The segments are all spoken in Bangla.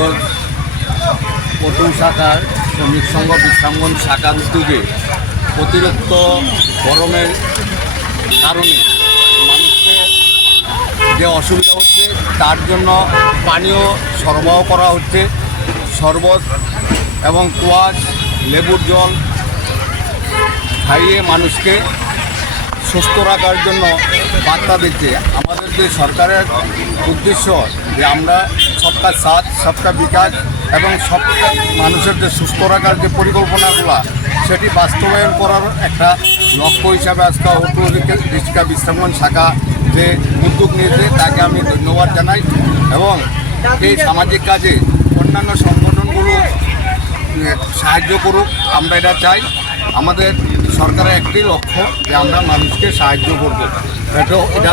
উত্তর পটু শাখার শ্রমিক সংঘ বিশ্রামগঞ্জ শাখার উদ্যোগে অতিরিক্ত গরমের কারণে মানুষের যে অসুবিধা হচ্ছে তার জন্য পানীয় সরবরাহ করা হচ্ছে। শরবত এবং কোয়াশ, লেবুর জল খাইয়ে মানুষকে সুস্থ রাখার জন্য বার্তা দিচ্ছে। আমাদের যে সরকারের উদ্দেশ্য যে আমরা সবকা সাথ সবকা বিকাশ এবং সব মানুষের যে সুস্থ রাখার যে পরিকল্পনাগুলো সেটি বাস্তবায়ন করার একটা লক্ষ্য হিসাবে আজকে অটো রিক্সা বিশ্রামগঞ্জ শাখা যে উদ্যোগ নিয়েছে তাকে আমি ধন্যবাদ জানাই এবং এই সামাজিক কাজে অন্যান্য সংগঠনগুলো সাহায্য করুক, আমরা এটা চাই। আমাদের সরকারের একটি লক্ষ্য যে আমরা মানুষকে সাহায্য করব। এটা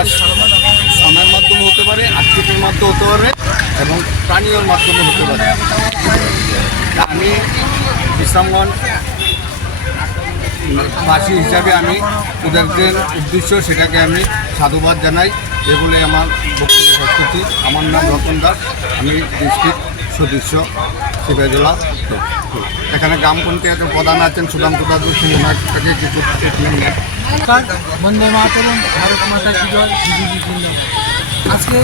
শ্রমের মাধ্যমে হতে পারে, আর্থিকের মাধ্যমে হতে পারে এবং প্রাণীয় মাধ্যমে হতে পারে। আমি বিশ্রামগঞ্জ বাসী হিসাবে আমি ওদের যে উদ্দেশ্য সেটাকে আমি সাধুবাদ জানাই। এগুলো আমার বক্তব্য প্রস্তুতি। আমার নাম রতন দাস, আমি ডিস্ট্রিক্ট সদস্য সিপাহীজলা। এখানে গ্রাম পঞ্চায়েতের প্রধান আছেন সুধাংশু দাদু, ওনার থেকে কিছু ট্রিটমেন্ট নেন। বন্দে মাতরম, ভারত মাতা কি জয়, বিজেপি জিন্দাবাদ। আজকে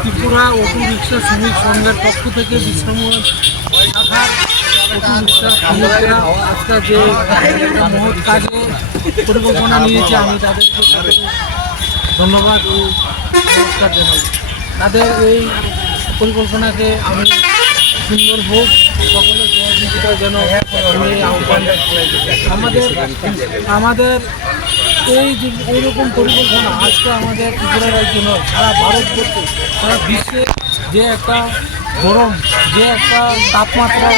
ত্রিপুরা অটো রিক্সা শ্রমিক সংঘের পক্ষ থেকে বিশ্রামগঞ্জ শাখার অটো রিক্সা শ্রমিকরা আজকে যে মহৎ কাজে পরিকল্পনা নিয়েছে আমি তাদেরকে ধন্যবাদ ও নমস্কার জানাই। তাদের এই পরিকল্পনাকে আমি সুন্দর হোক, সকলের সহযোগিতা যেন আমি আহ্বান। আমাদের এইরকম পরিকল্পনা আজকে আমাদের ত্রিপুরা রাজ্য নয়, সারা ভারতবর্ষে, সারা বিশ্বে যে একটা গরম, যে একটা তাপমাত্রা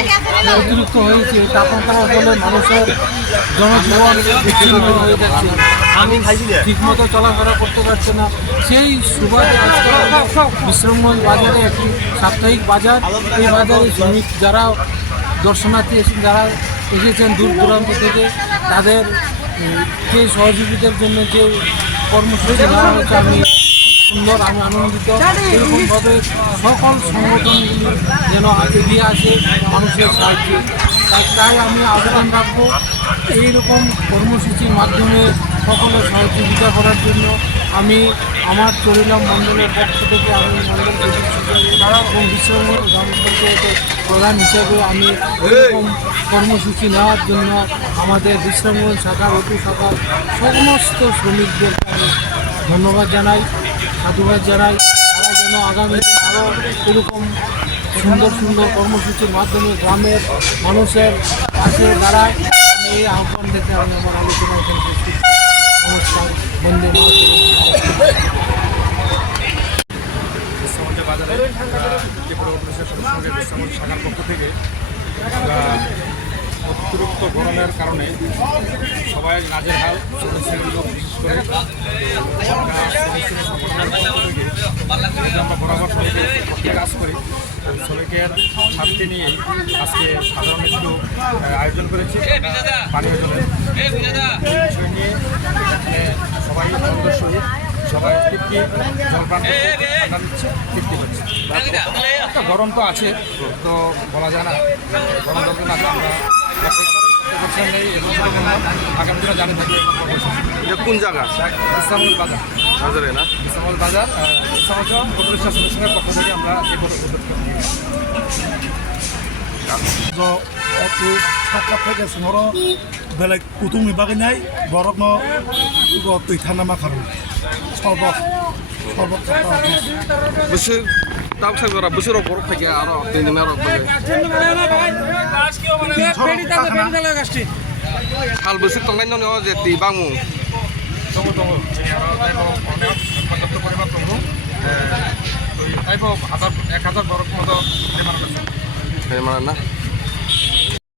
অতিরিক্ত হয়েছে, তাপমাত্রার ফলে মানুষের জনজীবন বিচ্ছিন্ন হয়ে যাচ্ছে, আমি ঠিকমতো চলাফেরা করতে পারছে না। সেই সুবাদে আজকে বিশ্রামগঞ্জ বাজারে একটি সাপ্তাহিক বাজার, এই বাজারে শ্রমিক যারা দর্শনার্থী যারা এসেছেন দূর দূরান্ত থেকে, তাদের যে সহযোগিতার জন্য যে কর্মসূচি নেওয়া হয়েছে আমি সুন্দর, আমি আনন্দিত। এরকমভাবে সকল সংগঠনগুলি যেন এগিয়ে আসে মানুষের সাহায্যে। তাই আমি আবেদন রাখবো এইরকম কর্মসূচির মাধ্যমে সকলের সহযোগিতা করার জন্য। আমি আমার চরিলাম মণ্ডলের পক্ষ থেকে আমি মণ্ডল এবং বিশ্রামগঞ্জ গ্রাম পঞ্চায়েতের প্রধান হিসেবে আমি এরকম কর্মসূচি নেওয়ার জন্য আমাদের বিশ্রামগঞ্জ শাখার অটো শাখার সমস্ত শ্রমিকদেরকে আমি ধন্যবাদ জানাই, সাধুবাদ জানাই। তারা যেন আগামী দিন আরও এরকম সুন্দর সুন্দর কর্মসূচির মাধ্যমে গ্রামের মানুষের পাশে দাঁড়ায়। আমি এই আহ্বান থেকে আমি আমার আলোচনা এখানে শেষ করছি। নমস্কার, বন্দে বিশ্রামগঞ্জ বাজারে ত্রিপুরা অটো রিক্সা শ্রমিক সংঘের বিশ্রামগঞ্জ শাখার পক্ষ থেকে অতিরিক্ত গরমের কারণে সবাই নাজেহাল, শ্রমিক লোক বিশেষ করে আমরা বরাবর শ্রমিকের পক্ষে কাজ করি। শ্রমিকের স্বার্থে নিয়ে আজকে সাধারণ একটু আয়োজন করেছি পানীয় জলের বিষয় নিয়ে। সবাই আনন্দের সহিত সবাই তৃপ্তি জলপান ঠান্ডা দিচ্ছে, তৃপ্তি হচ্ছে। গরম তো আছে, তো বলা যায় না গরম যখন আছে আমরা নেই এবং আগামী দিনে জানিয়ে থাকি। কোন জায়গা? বিশ্রামগঞ্জ বাজার বাজারে না? বিশ্রামগঞ্জ বাজার বিশ্রামগঞ্জ অটো রিক্সা শ্রমিক সংঘের পক্ষ থেকে আমরা এই Waktu kakak pegang semua belak kutung ibagai nai borok no waktu ikan nama karu sobok kata Besar tahu saya berapa besar orang pakai arah ini merah pakai. Hal besar tengah ni orang jadi bangun. Tunggu. পর্যাপ্ত পরিমাণ তঙ্গু তাই 1000 borok মতো Kayak mana?